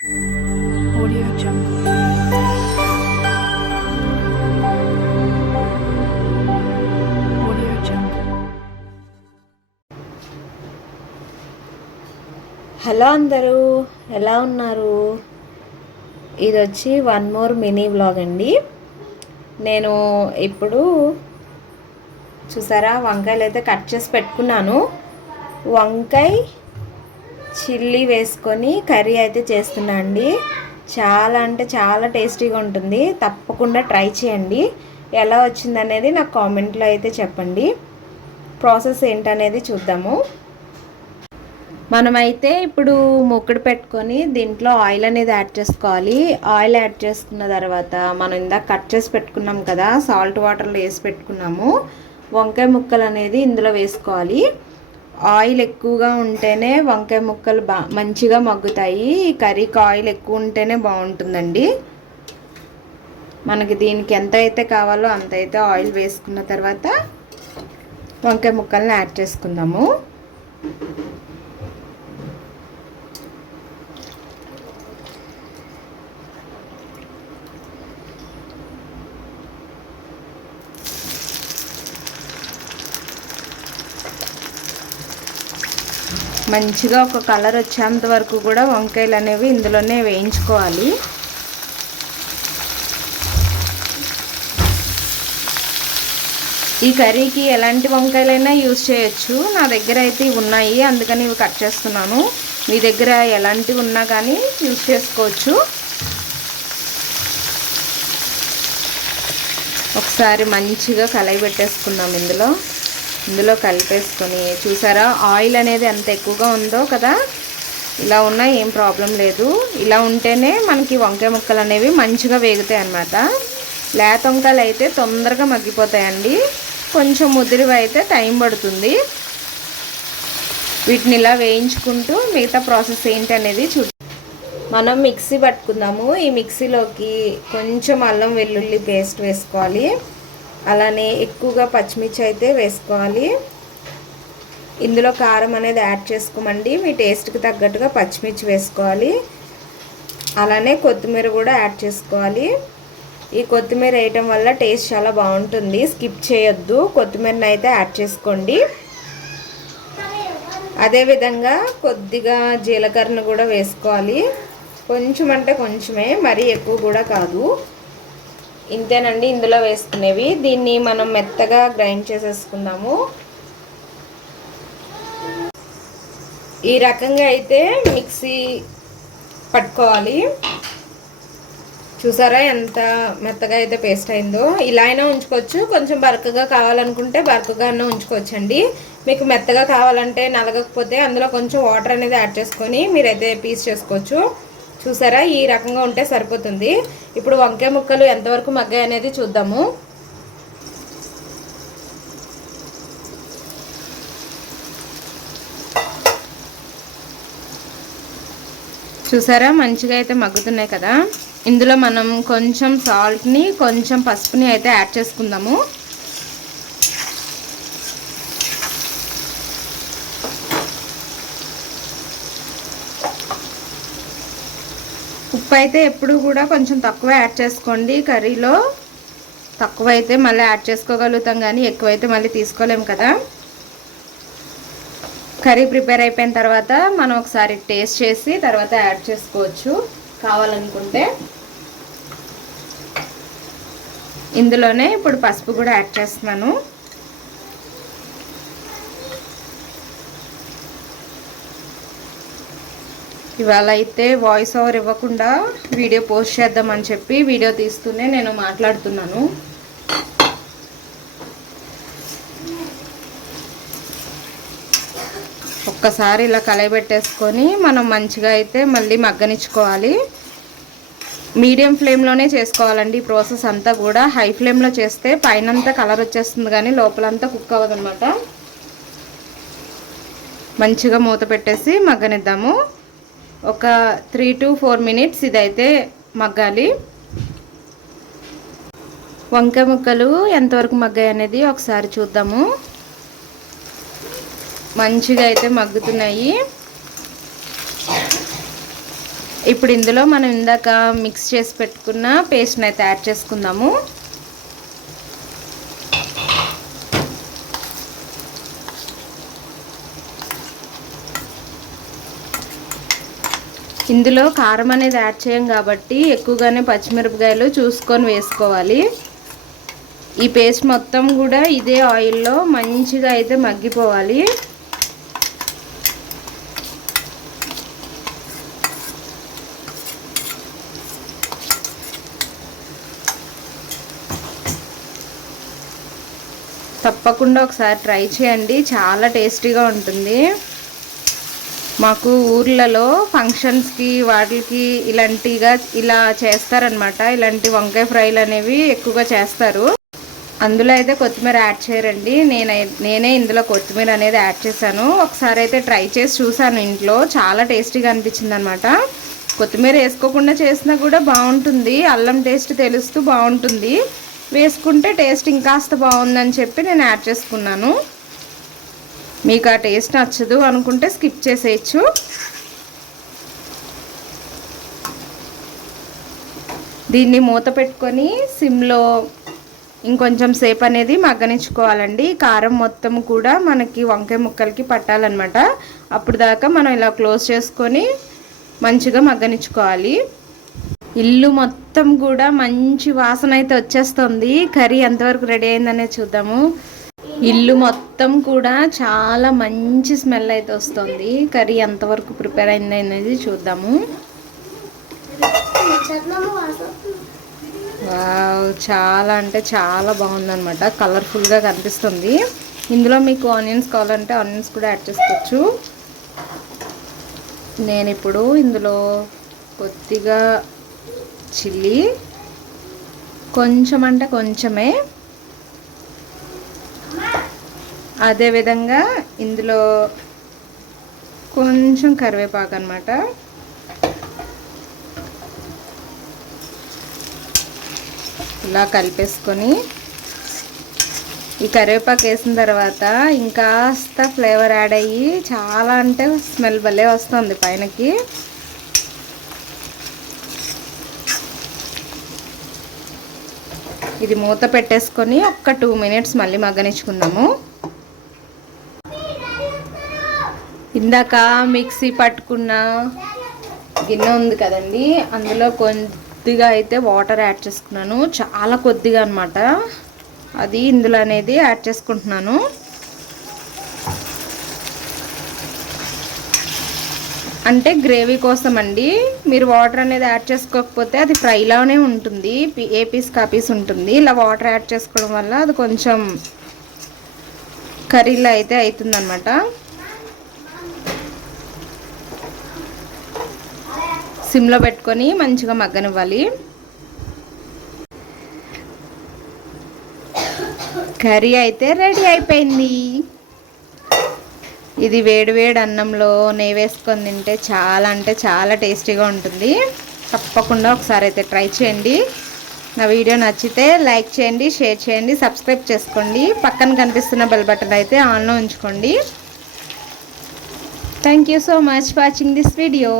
Audio Jungle. Audio Jungle. Hello అందరూ, ఎలా ఉన్నారు? ఇది వచ్చి వన్ మోర్ మినీ వ్లాగ్ అండి. నేను ఇప్పుడు చూసారా వంకాయలు అయితే కట్ చేసి పెట్టుకున్నాను. వంకాయ చిల్లీ వేసుకొని కర్రీ అయితే చేస్తున్నా అండి. చాలా అంటే చాలా టేస్టీగా ఉంటుంది. తప్పకుండా ట్రై చేయండి. ఎలా వచ్చిందనేది నాకు కామెంట్లో అయితే చెప్పండి. ప్రాసెస్ ఏంటనేది చూద్దాము. మనమైతే ఇప్పుడు మూకుడు పెట్టుకొని దీంట్లో ఆయిల్ అనేది యాడ్ చేసుకోవాలి. ఆయిల్ యాడ్ చేసుకున్న తర్వాత మనం ఇందాక కట్ చేసి పెట్టుకున్నాం కదా, సాల్ట్ వాటర్లో వేసి పెట్టుకున్నాము. వంకాయ ముక్కలు అనేది ఇందులో వేసుకోవాలి. ఆయిల్ ఎక్కువగా ఉంటేనే వంకాయ ముక్కలు మంచిగా మగ్గుతాయి. ఈ కర్రీకి ఆయిల్ ఎక్కువ ఉంటేనే బాగుంటుందండి. మనకి దీనికి ఎంత అయితే కావాలో అంత అయితే ఆయిల్ వేసుకున్న తర్వాత వంకాయ ముక్కల్ని యాడ్ చేసుకుందాము. మంచిగా ఒక కలర్ వచ్చేంత వరకు కూడా వంకాయలు అనేవి ఇందులోనే వేయించుకోవాలి. ఈ కర్రీకి ఎలాంటి వంకాయలైనా యూజ్ చేయొచ్చు. నా దగ్గర అయితే ఇవి ఉన్నాయి, అందుకని ఇవి కట్ చేస్తున్నాను. మీ దగ్గర ఎలాంటివి ఉన్నా కానీ యూజ్ చేసుకోవచ్చు. ఒకసారి మంచిగా కలయి పెట్టేసుకున్నాం. ఇందులో కలిపేసుకొని చూసారా ఆయిల్ అనేది ఎంత ఎక్కువగా ఉందో కదా. ఇలా ఉన్నా ఏం ప్రాబ్లం లేదు. ఇలా ఉంటేనే మనకి వంకాయ ముక్కలు అనేవి మంచిగా వేగుతాయి అన్నమాట. లేత వంకాయలు అయితే తొందరగా మగ్గిపోతాయండి. కొంచెం ముదిరివి అయితే టైం పడుతుంది. వీటిని ఇలా వేయించుకుంటూ మిగతా ప్రాసెస్ ఏంటి అనేది మనం మిక్సీ పట్టుకుందాము. ఈ మిక్సీలోకి కొంచెం అల్లం వెల్లుల్లి పేస్ట్ వేసుకోవాలి. అలానే ఎక్కువగా పచ్చిమిర్చి అయితే వేసుకోవాలి. ఇందులో కారం అనేది యాడ్ చేసుకోమండి. మీ టేస్ట్కి తగ్గట్టుగా పచ్చిమిర్చి వేసుకోవాలి. అలానే కొత్తిమీర కూడా యాడ్ చేసుకోవాలి. ఈ కొత్తిమీర వేయటం వల్ల టేస్ట్ చాలా బాగుంటుంది. స్కిప్ చేయొద్దు, కొత్తిమీరని అయితే యాడ్ చేసుకోండి. అదేవిధంగా కొద్దిగా జీలకర్రను కూడా వేసుకోవాలి. కొంచెం అంటే కొంచెమే, మరీ ఎక్కువ కూడా కాదు. ఇంతేనండి ఇందులో వేసుకునేవి. దీన్ని మనం మెత్తగా గ్రైండ్ చేసేసుకుందాము. ఈ రకంగా అయితే మిక్సీ పట్టుకోవాలి. చూసారా ఎంత మెత్తగా అయితే పేస్ట్ అయిందో. ఇలా అయినా ఉంచుకోవచ్చు. కొంచెం బరకగా కావాలనుకుంటే బరకగానే ఉంచుకోవచ్చండి. మీకు మెత్తగా కావాలంటే నలగకపోతే అందులో కొంచెం వాటర్ అనేది యాడ్ చేసుకొని మీరైతే పీస్ చేసుకోవచ్చు. చూసారా ఈ రకంగా ఉంటే సరిపోతుంది. ఇప్పుడు వంకాయ ముక్కలు ఎంతవరకు మగ్గాయి అనేది చూద్దాము. చూసారా మంచిగా అయితే మగ్గుతున్నాయి కదా. ఇందులో మనం కొంచెం సాల్ట్ని కొంచెం పసుపుని అయితే యాడ్ చేసుకుందాము. ఉప్పు అయితే ఎప్పుడు కూడా కొంచెం తక్కువ యాడ్ చేసుకోండి. కర్రీలో తక్కువ అయితే మళ్ళీ యాడ్ చేసుకోగలుగుతాం, కానీ ఎక్కువైతే మళ్ళీ తీసుకోలేము కదా. కర్రీ ప్రిపేర్ అయిపోయిన తర్వాత మనం ఒకసారి టేస్ట్ చేసి తర్వాత యాడ్ చేసుకోవచ్చు కావాలనుకుంటే. ఇందులోనే ఇప్పుడు పసుపు కూడా యాడ్ చేస్తున్నాను. ఇవాళ అయితే వాయిస్ ఓవర్ ఇవ్వకుండా వీడియో పోస్ట్ చేద్దామని చెప్పి వీడియో తీస్తూనే నేను మాట్లాడుతున్నాను. ఒక్కసారి ఇలా కలయబెట్టేసుకొని మనం మంచిగా అయితే మళ్ళీ మగ్గనిచ్చుకోవాలి. మీడియం ఫ్లేమ్లోనే చేసుకోవాలండి ప్రాసెస్ అంతా కూడా. హై ఫ్లేమ్లో చేస్తే పైనంతా కలర్ వచ్చేస్తుంది కానీ లోపలంతా కుక్ అవ్వదన్నమాట. మంచిగా మూత పెట్టేసి మగ్గనిద్దాము. ఒక 3 to 4 minutes ఇదైతే మగ్గాలి. వంకాయ ముక్కలు ఎంతవరకు మగ్గాయి అనేది ఒకసారి చూద్దాము. మంచిగా అయితే మగ్గుతున్నాయి. ఇప్పుడు ఇందులో మనం ఇందాక మిక్స్ చేసి పెట్టుకున్న పేస్ట్ని అయితే యాడ్ చేసుకుందాము. ఇందులో కారం అనేది యాడ్ చేయం కాబట్టి ఎక్కువగానే పచ్చిమిరపకాయలు చూసుకొని వేసుకోవాలి. ఈ పేస్ట్ మొత్తం కూడా ఇదే ఆయిల్లో మంచిగా అయితే మగ్గిపోవాలి. తప్పకుండా ఒకసారి ట్రై చేయండి, చాలా టేస్టీగా ఉంటుంది. మాకు ఊర్లలో ఫంక్షన్స్కి వాటికి ఇలా చేస్తారనమాట. ఇలాంటి వంకాయ ఫ్రైలు అనేవి ఎక్కువగా చేస్తారు. అందులో అయితే కొత్తిమీర యాడ్ చేయరండి. నేనే ఇందులో కొత్తిమీర అనేది యాడ్ చేశాను. ఒకసారి అయితే ట్రై చేసి చూసాను ఇంట్లో, చాలా టేస్టీగా అనిపించింది అనమాట. కొత్తిమీర వేసుకోకుండా చేసినా కూడా బాగుంటుంది, అల్లం టేస్ట్ తెలుస్తూ బాగుంటుంది. వేసుకుంటే టేస్ట్ ఇంకాస్త బాగుందని చెప్పి నేను యాడ్ చేసుకున్నాను. మీకు ఆ టేస్ట్ నచ్చదు అనుకుంటే స్కిప్ చేసేయచ్చు. దీన్ని మూత పెట్టుకొని సిమ్లో ఇంకొంచెం సేపు అనేది మగ్గనించుకోవాలండి. కారం మొత్తం కూడా మనకి వంకాయ ముక్కలకి పట్టాలన్నమాట. అప్పుడు దాకా మనం ఇలా క్లోజ్ చేసుకొని మంచిగా మగ్గనించుకోవాలి. ఇల్లు మొత్తం కూడా మంచి వాసన అయితే వచ్చేస్తుంది. కర్రీ ఎంతవరకు రెడీ అయిందనేది చూద్దాము. ఇల్లు మొత్తం కూడా చాలా మంచి స్మెల్ అయితే వస్తుంది. కర్రీ ఎంతవరకు ప్రిపేర్ అయింది అనేది చూద్దాము. వావ్, చాలా అంటే చాలా బాగుందన్నమాట. కలర్ఫుల్గా కనిపిస్తుంది. ఇందులో మీకు ఆనియన్స్ కావాలంటే ఆనియన్స్ కూడా యాడ్ చేసుకోవచ్చు. నేను ఇప్పుడు ఇందులో కొద్దిగా చిల్లీ, కొంచెం అంటే కొంచెమే, అదేవిధంగా ఇందులో కొంచెం కరివేపాకు అన్నమాట. ఇలా కలిపేసుకొని ఈ కరివేపాకు వేసిన తర్వాత ఇంకాస్త ఫ్లేవర్ యాడ్ అయ్యి చాలా అంటే స్మెల్ భలే వస్తుంది పైనకి. ఇది మూత పెట్టేసుకొని ఒక్క 2 మినిట్స్ మళ్ళీ మగ్గనిచ్చుకుందాము. ఇందాక మిక్సీ పట్టుకున్న గిన్నె ఉంది కదండి, అందులో కొద్దిగా అయితే వాటర్ యాడ్ చేసుకున్నాను. చాలా కొద్దిగా అన్నమాట. అది ఇందులో అనేది యాడ్ చేసుకుంటున్నాను. అంటే గ్రేవీ కోసం అండి. మీరు వాటర్ అనేది యాడ్ చేసుకోకపోతే అది ఫ్రైలానే ఉంటుంది, ఏ పీస్ కా పీస్ ఉంటుంది. ఇలా వాటర్ యాడ్ చేసుకోవడం వల్ల అది కొంచెం కర్రీలో అయితే అవుతుందన్నమాట. సిమ్లో పెట్టుకొని మంచిగా మగ్గనివ్వాలి. కర్రీ అయితే రెడీ అయిపోయింది. ఇది వేడి వేడి అన్నంలో నెయ్యి వేసుకొని తింటే చాలా అంటే చాలా టేస్టీగా ఉంటుంది. తప్పకుండా ఒకసారి అయితే ట్రై చేయండి. నా వీడియో నచ్చితే లైక్ చేయండి, షేర్ చేయండి, సబ్స్క్రైబ్ చేసుకోండి. పక్కన కనిపిస్తున్న బెల్ బటన్ అయితే ఆన్లో ఉంచుకోండి. Thank you so much watching this video.